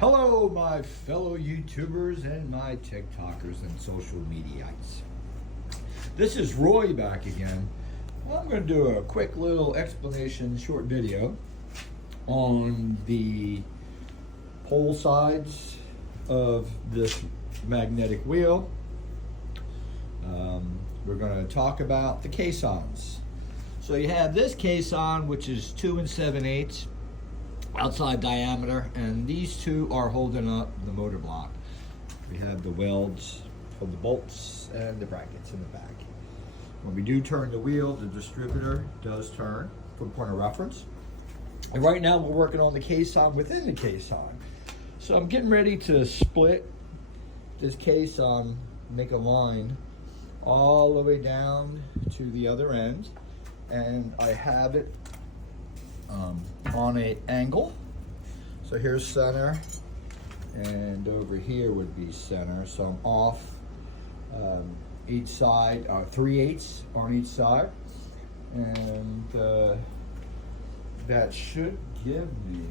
Hello, my fellow YouTubers and my TikTokers and social mediaites. This is Roy back again. Well, I'm going to do a quick little explanation, short video on the pole sides of this magnetic wheel. We're going to talk about the caissons. So you have this caisson, which is 2 7/8 outside diameter, and these two are holding up the motor block. We have the welds for the bolts and the brackets in the back. When we do turn the wheel, the distributor does turn for point of reference. And right now we're working on the caisson within the caisson. So I'm getting ready to split this caisson, make a line all the way down to the other end, and I have it on a angle. So here's center, and over here would be center. So I'm off each side, 3/8 on each side, and that should give me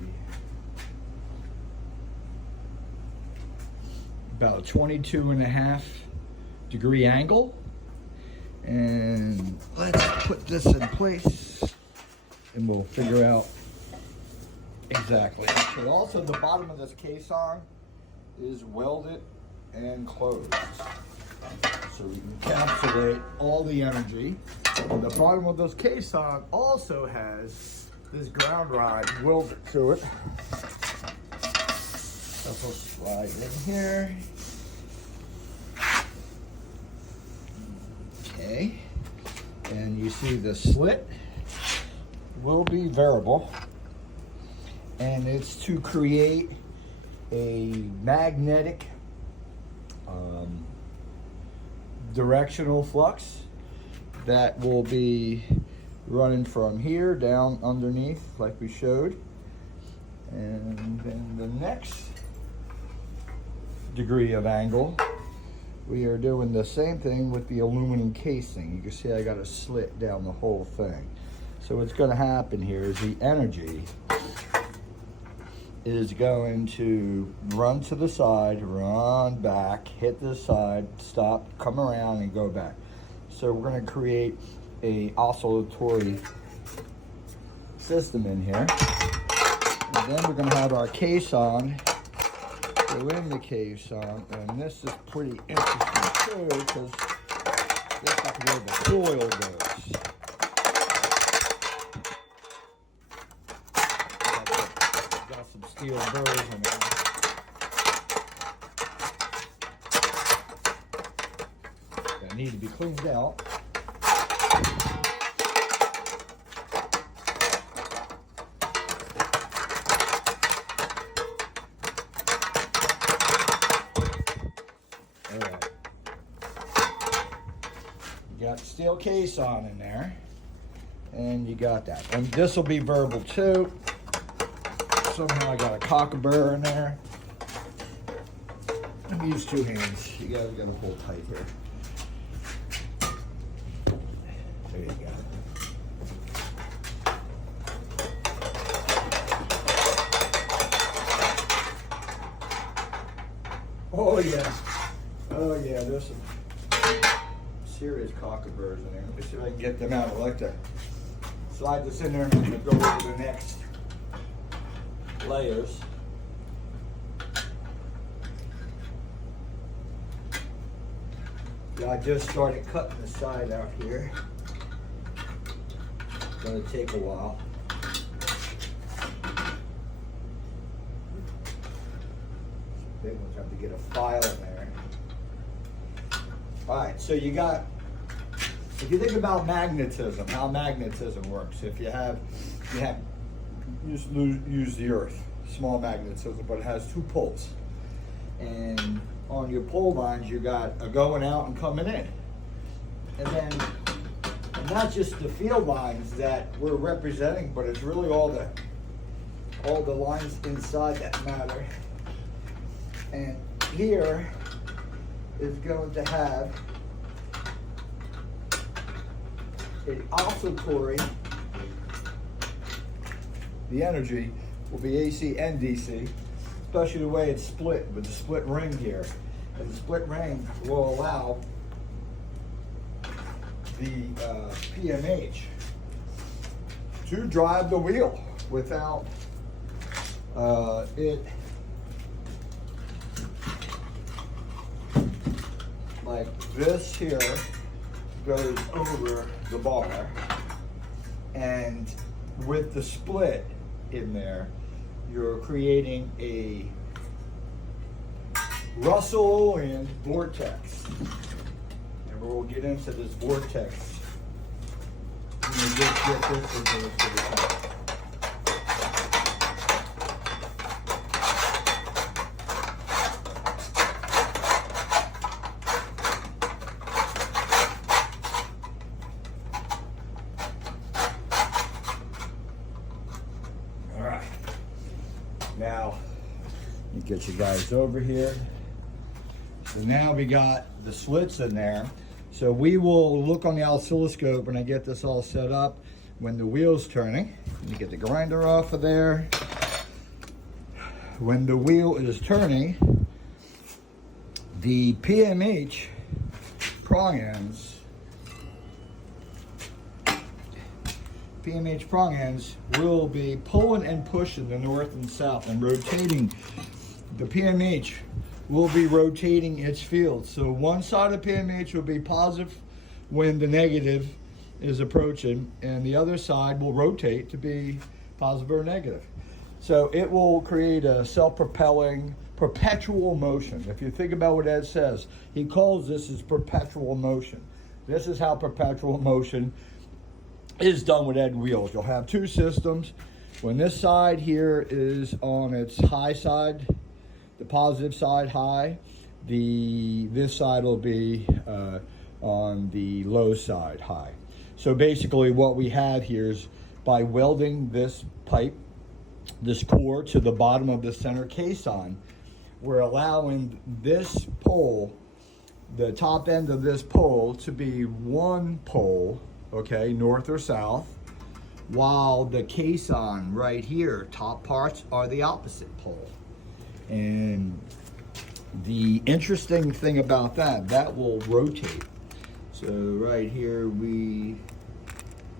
about a 22.5 degree angle. And let's put this in place and we'll figure out exactly. But also the bottom of this caisson is welded and closed, so we can encapsulate all the energy. And the bottom of this caisson also has this ground rod welded to it. So we'll slide in here. Okay, and you see the slit will be variable, and it's to create a magnetic directional flux that will be running from here down underneath like we showed, and then the next degree of angle we are doing the same thing with the aluminum casing. You can see I got a slit down the whole thing. So what's going to happen here is the energy is going to run to the side, run back, hit the side, stop, come around, and go back. So we're going to create a oscillatory system in here. And then we're going to have our caisson go in the caisson, and this is pretty interesting too, because this is where the coil goes. Got some steel burrs in there. That need to be cleaned out. Got steel caisson in there, and you got that. And this will be variable too. Somehow I got a cockabur in there. Let me use 2 hands. You guys got to hold tight here. There you go. Oh yeah. Oh yeah, there's some serious cockaburs in there. Let me see if I can get them out. I like to slide this in there, and I'm going to go over the next layers. Yeah, I just started cutting the side out here. It's going to take a while. Big ones have to get a file in there. All right, so you got, if you think about magnetism, how magnetism works, if you use the earth, small magnetism, but it has 2 poles. And on your pole lines, you got a going out and coming in. And then, and not just the field lines that we're representing, but it's really all the lines inside that matter. And here is going to have an oscillatory. The energy will be AC and DC. especially the way it's split with the split ring here. And the split ring will allow the PMH to drive the wheel without it, like this here goes over the bar, and with the split in there, you're creating a Russellian vortex. And we'll get into this vortex. Let me just get this into the top. All right. Now, let me get you guys over here. So now we got the slits in there. So we will look on the oscilloscope when I get this all set up when the wheel's turning. Let me get the grinder off of there. When the wheel is turning, the PMH prong ends will be pulling and pushing the north and south and rotating. The PMH will be rotating its field. So one side of the PMH will be positive when the negative is approaching, and the other side will rotate to be positive or negative. So it will create a self-propelling perpetual motion. If you think about what Ed says, he calls this as perpetual motion. This is how perpetual motion is done with Ed wheels. You'll have two systems. When this side here is on its high side, the positive side high, this side will be on the low side high. So basically what we have here is, by welding this pipe, this core to the bottom of the center caisson, we're allowing this pole, the top end of this pole, to be one pole, okay, north or south, while the caisson right here, top parts, are the opposite pole. And the interesting thing about that will rotate. So right here, we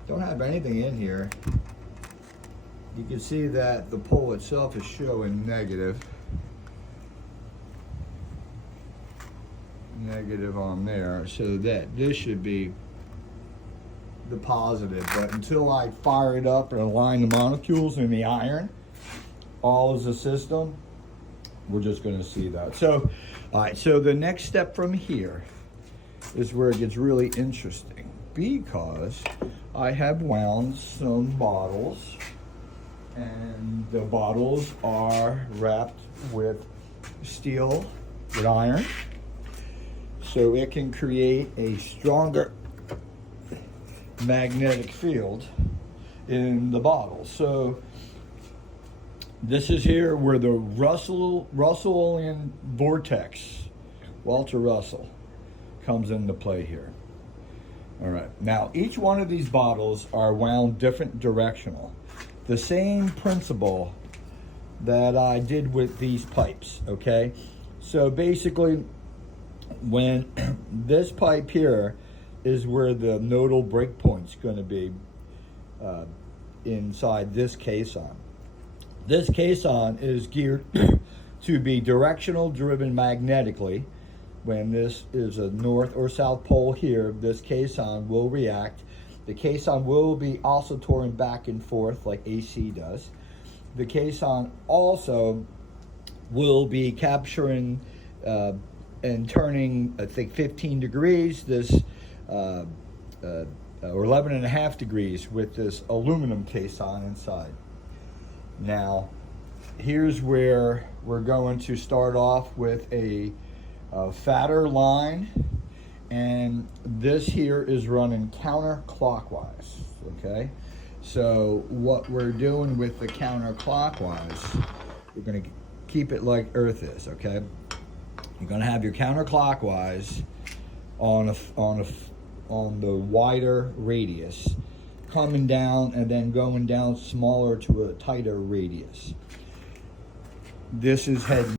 don't have anything in here. You can see that the pole itself is showing negative on there, so that this should be the positive. But until I fire it up and align the molecules in the iron, all as a system, we're just going to see that. So, all right, so the next step from here is where it gets really interesting, because I have wound some bottles, and the bottles are wrapped with steel, with iron, so it can create a stronger magnetic field in the bottle. So this is here where the Russellian vortex, Walter Russell, comes into play here. All right, now each one of these bottles are wound different directional. The same principle that I did with these pipes, okay? So basically, when this pipe here is where the nodal breakpoint's gonna be inside this caisson. This caisson is geared to be directional driven magnetically. When this is a north or south pole here, this caisson will react. The caisson will be oscillatoring back and forth like AC does. The caisson also will be capturing and turning, I think, 15 degrees, this or 11.5 degrees with this aluminum caisson inside. Now, here's where we're going to start off with a fatter line, and this here is running counterclockwise, okay? So what we're doing with the counterclockwise, we're gonna keep it like Earth is, okay? You're gonna have your counterclockwise on the wider radius, coming down and then going down smaller to a tighter radius. This is head